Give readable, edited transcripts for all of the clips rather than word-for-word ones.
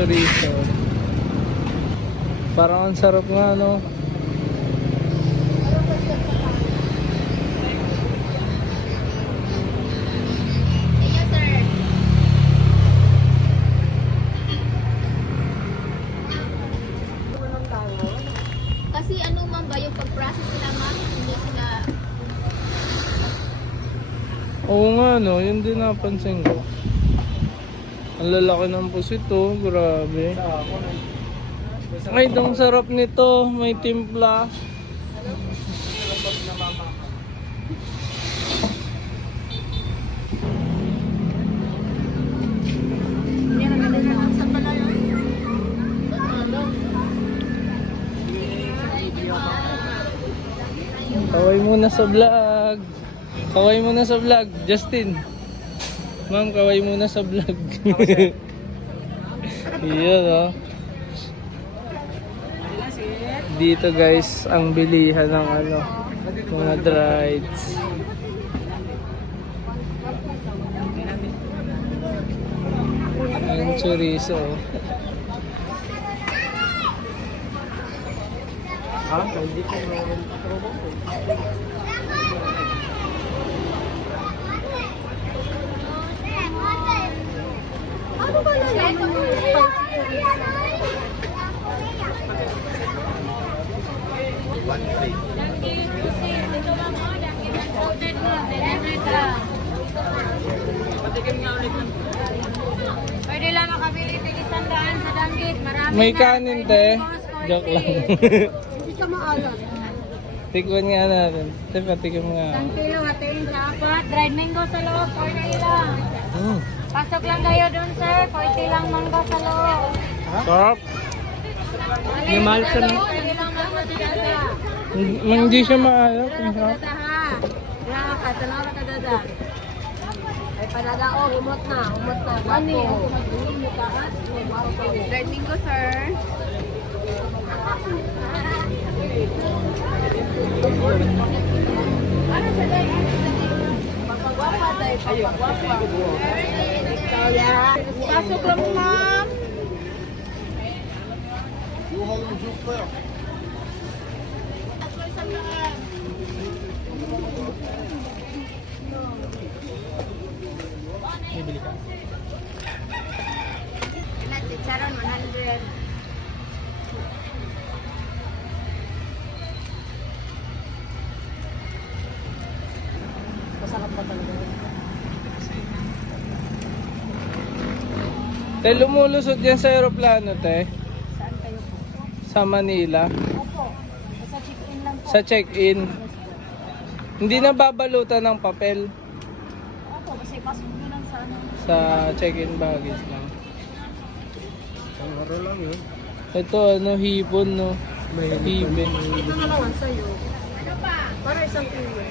chorizo. Parang ang sarap nga, no? Yes, sir. Kasi ano ma'am ba yung pag-process nila ma'am? Hindi sila... Oo nga, no? Yun din napansin ko. Ang lalaki ng pusito, grabe. Ay, itong sarap nito. May timpla. Kaway muna sa vlog. Kaway muna sa vlog, Justin. Ma'am, kaway muna sa vlog. Iyon, oh. Dito guys, ang bilihan ng ano, mga drieds. Ang chorizo, oh. Hindi ko Ano ba nalaman mo? Pwede lang makabili tig-100 sa danggit. Marami may na. kanin, te. Joke lang. Hindi ka maalam. Tikman nga natin. Te, patikim nga. 1 kilo atin sa apat. Dried mango sa loob. 40 lang. Pasok lang kayo dun, sir. 40 lang mango sa loob. Sarap. May mahal siya, no? 40 lang mango sa dada. Hindi siya maalat. Ang sarap. Dada ha. Wala ka. Tanaw ka dada. Ay padada o. Umot na. Umot na. Ano yun? Dried mango, sir. Ano sa dried mango? Pagpagwapa, tayo. Pagpagwapa. Pasok lang, ma'am. Bibili ka. Chicharon 100. Masarap pa talaga. Te, lumulusot yan sa aeroplano, te. Saan kayo po? Sa Manila. Opo. Sa check-in lang po. Sa check-in. Hindi na babalutan ng papel. Opo, kasi pasok nyo lang sa ano. Sa check-in baggage lang. Ang haro lang yun. Ito, ano, hipon, no? Hipon. Ito na lang sa'yo. Para isang kilo.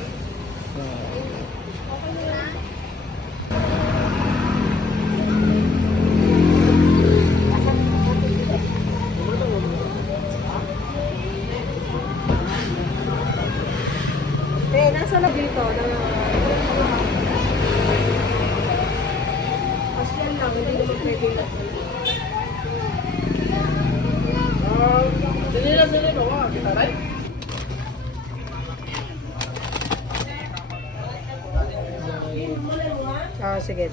Nasa na dito? Pasyan lang, hindi naman pwede na. Sili ba? Kita tayo? Sige.